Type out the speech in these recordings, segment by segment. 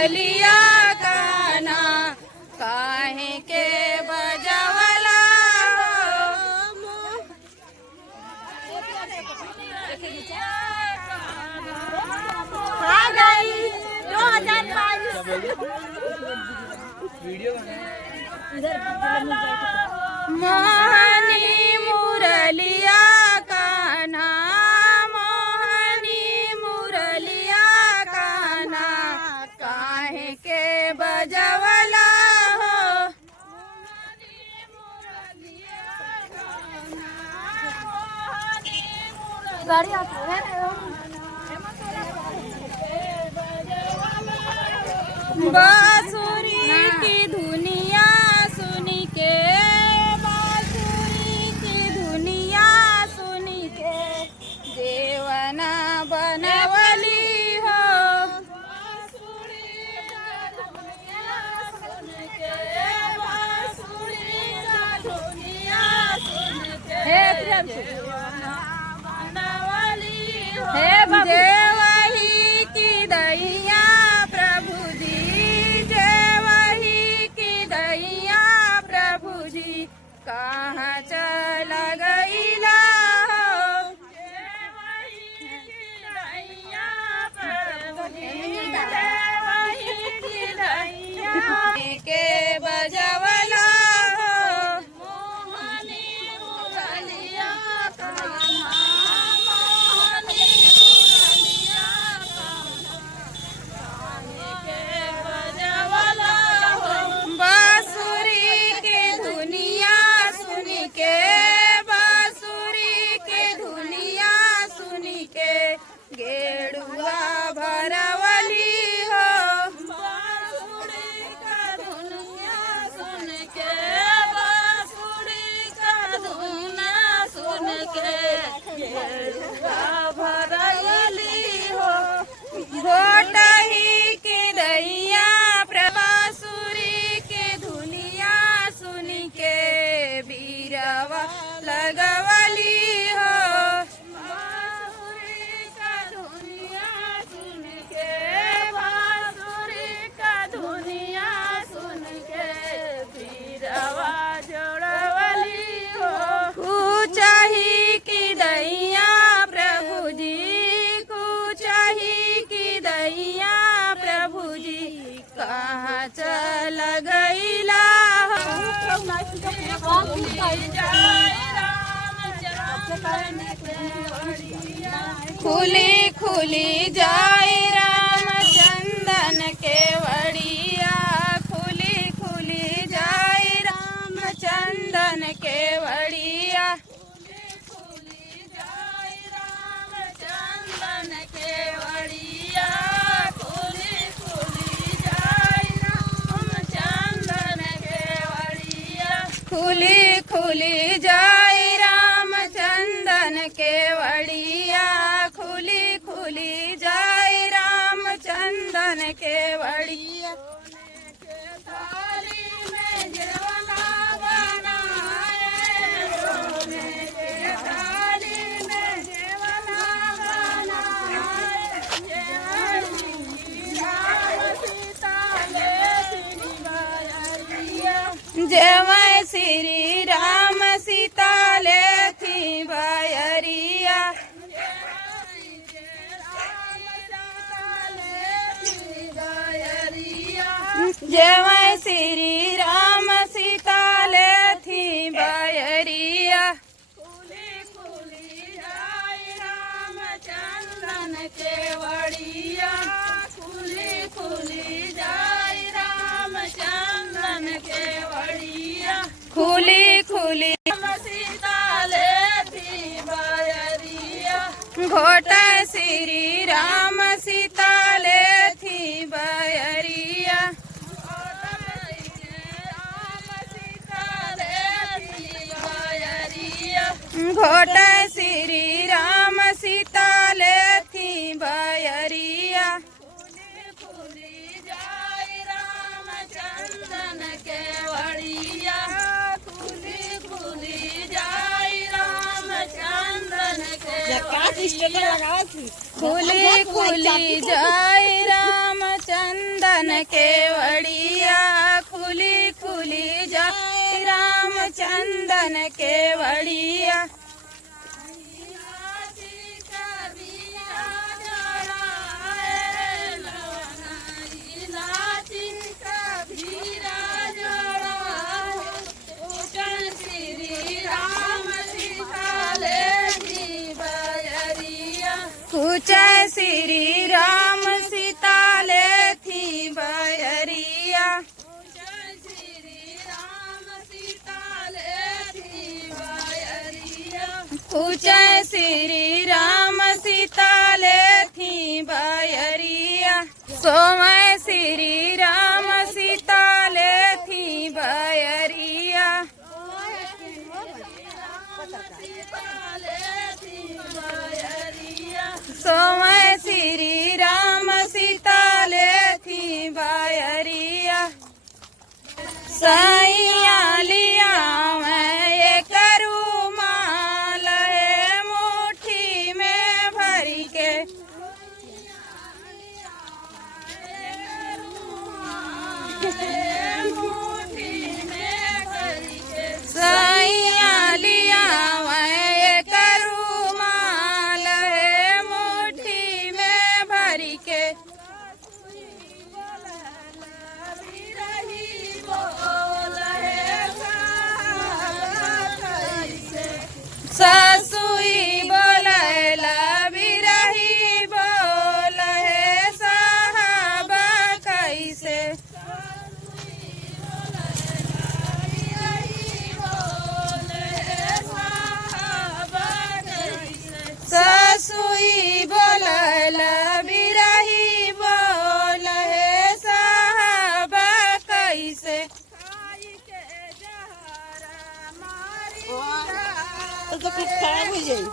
मुरलिया कान्हा काहे के बजवला आ गई 2022 मोहनी मुरलिया कान्हा मोहनी मुरलिया कान्हा काहे के बजवला हो गाड़ी आती है बांसुरी की धुनिया सुनी के बांसुरी की धुनिया सुनी के देवना बनवली हो बांसुरी का धुनिया सुन के बांसुरी का धुनिया सुन के देवना बनवली हो देवही की दैया प्रभु जी देवही की दैया प्रभु जी कहाँ चला गईला हो देवही की दैया प्रभु जी देवही की दैया के बजवला हो मोहनी मुरलिया कान्हा मोहनी मुरलिया बांसुरी के धुनिया सुन के बांसुरी के धुनिया सुन के गेड़ुआ भरवली हो बांसुरी का धुनिया सुन के बांसुरी का धुना सुन के गेड़ुआ भरवली हो घोटही के दैया प्रवासुरी के धुनिया सुन के बीरवा लगवली हो बांसुरी का धुनिया सुन के बांसुरी का धुनिया सुन के बीरवा जोड़वली हो कुचाही की दैया प्रभु जी कुचाही की दैया प्रभु जी कहाँ चला गईला खुली खुली जाए रामचंदन के वड़िया खुली खुली जाए रामचंदन के वड़िया खुली जाए रामचंदन के वड़िया खुली खुली जाए रामचंदन के वड़िया खुली खुली जाए रामचंदन के वड़िया खुली खुली जाए रामचंदन के वड़िया थाली में जवना बनाए सोने के थाली में जवना बनाए जय श्री राम सीता लेथी बयरिया जय श्री राम सीता लेथी बयरिया खुली खुली जाए रामचंदन के वड़िया खुली खुली जाए रामचंदन के वड़िया खुली खुली सीता लेथी बयरिया घोटा श्री राम सीता लेथी बयरिया घोटा श्री राम सीता लेथी बयरिया फूली जाए रामचंदन के वड़िया फूली फूली जाए रामचंदन के खुली खुली जाए रामचंदन केवड़िया खुली खुली जाए रामचंदन केवड़िया। पूछे श्री राम सीता ले थी बयरिया। पूछे श्री राम सीता ले थी बयरिया। सोमय श्री राम सीता ले थी बयरिया। सोमय श्री राम सीता ले थी बयरिया। सैया लिया मैं ये करूँ माल है मुट्ठी में भरी के। सैया लिया मैं ये करूँ माल है मुट्ठी में भरी के। ससुई बोलैला बिरही बोल है साहबा कैसे। ससुई बोलैला बिरही बोल है साहबा कैसे। तो कुछ खराब हो जाए।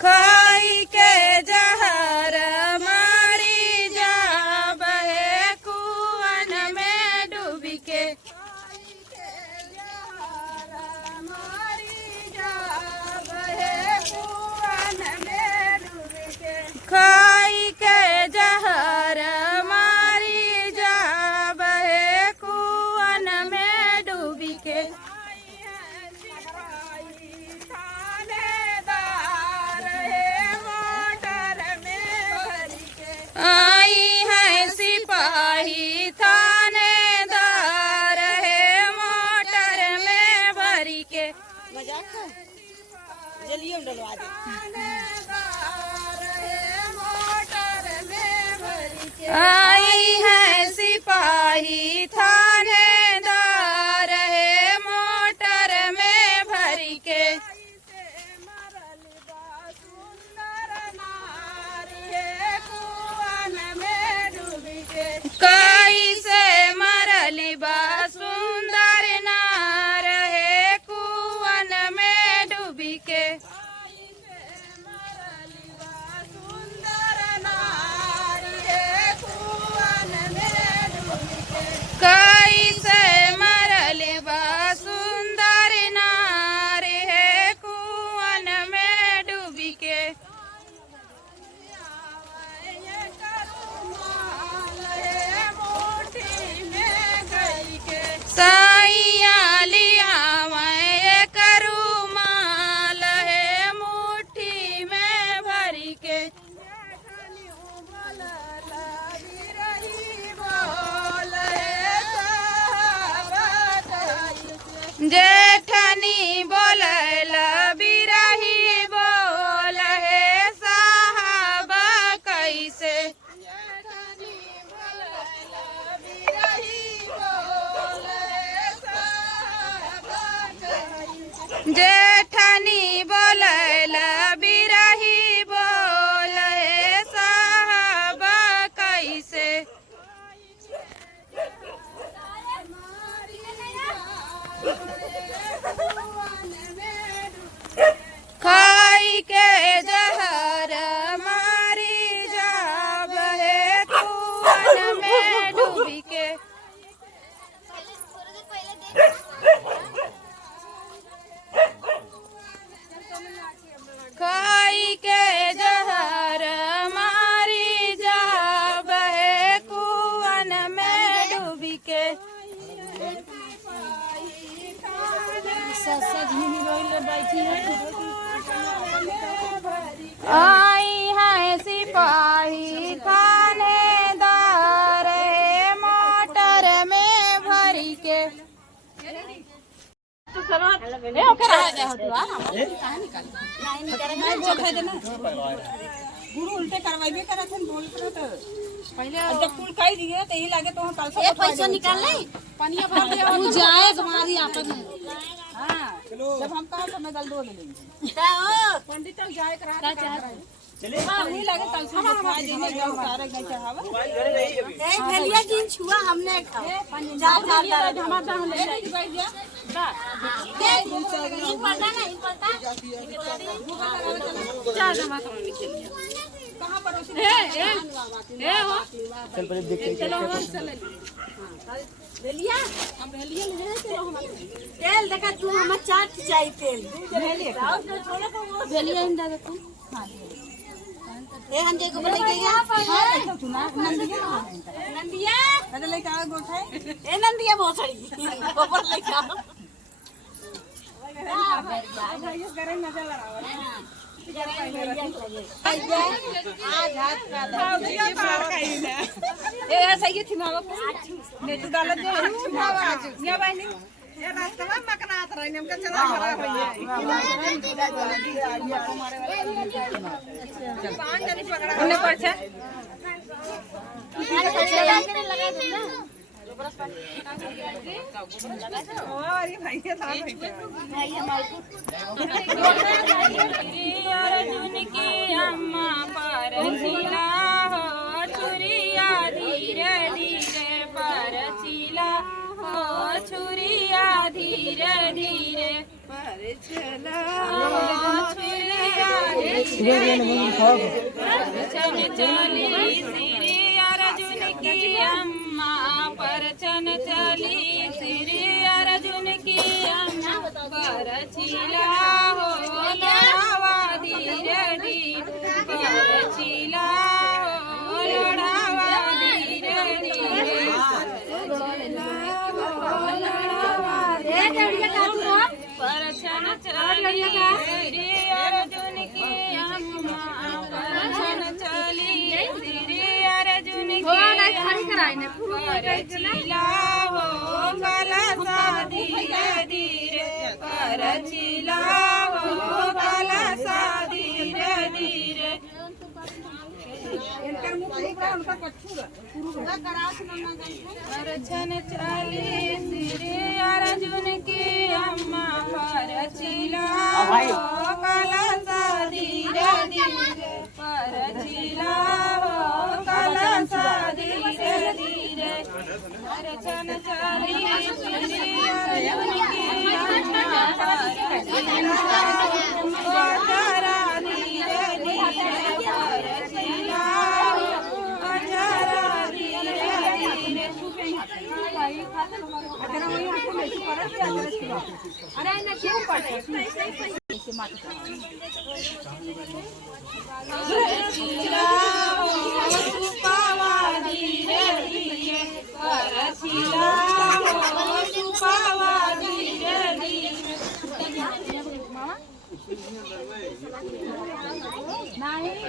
खाई के जहर मारी जाब है कुआन में डूब के। खाई के जहर मारी जाब है कुआन में डूब के। आई है सिपाही थानेदार है मोटर में भरी के। मजाक है, जल्दी हम डलवा दे। आई है सिपाही थानेदार है मोटर में भरी के। कैसे मरली बा सुंदर नार है कुआन में डूबी के। कैसे मरली बा सुंदर नार है कुआन में डूबी के। सैया लिया मैं ये करूँ माल है मुट्ठी में भरी के। जेठनी बोलैला बिरही बोल है साहबा कैसे। जेठनी बोलैला बिरही बोल है साहबा कैसे। आई है सिपाही थानेदार मोटर में भरी के गुरु उल्टे करवाइबे करत हन बोल करत पहले जब कुल कह दिए तो यही लागे तो हम कल से पैसा निकाल ले पानिया भर दे तू जाए तुम्हारी आपन हां जब हम कहा तो मैं गल दो ले लेंगे का ओ पंडित तक जाए करा चले हां नहीं लागे कल से खा देने जाओ सारे गई चढ़ावा मोबाइल घरे नहीं अभी ए भेलिया दिन छुआ हमने खाओ जाओ खाता हमार दाम ले जाई भाई जा इन पता ना इन पता जा जमा तो निकल कहां पड़ोसी ए हो चल पहले देख के चलो हम चल भेलिया हम भेलिया ले जाए चलो हम तेल देखा तू हम चाट चाहिए तेल भेलिया इन दादा तू हां ए हम जे को बोले गया नंदिया बदले का गोठाई ए नंदिया बोछड़ी ऊपर लेके आओ ये करे नजर लड़ावा आज हाथ का ए ऐसा ये थी मावा ने तू डालत जो आवाज ये बानी ये रास्ता में मकनात रही हमका चला खराब है पांच जन पकड़ा हमने पड़छा लगा दे ना अरे भाई ये था भाई अर्जुन की अम्मा पर चिला हो छुरिया धीरे धीरे पर चिला हो छुरिया धीरे धीरे पर चला चली श्री अर्जुन की अम्मा पर चली श्री अर्जुन की अम्मा पर चिला हो लड़ावा धीरे धीरे पर चिला हो लड़ावा धीरे धीरे पर चली श्री अर्जुन की अम्मा पर चली श्री अर्जुन की पर चिला हो कलसा धीरे धीरे पर चिला हो कलसा धीरे धीरे परछन चली श्री अर्जुन की अम्मा पर चिला हो कलसा धीरे धीरे पर चिला हो कलसा धीरे धीरे परछन चली श्री अर्जुन की अम्मा पर चिला हो कलसा धीरे धीरे पर चिला अरे ना क्यों पड़े ऐसे मार चिला सुपावा धीरे धीरे पर चिला सुपावा धीरे धीरे नहीं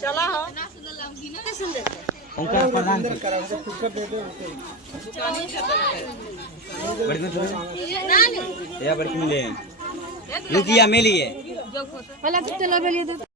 चला हो उनका प्रदान या बड़की मिले लुकिया मिली है पहले तो चला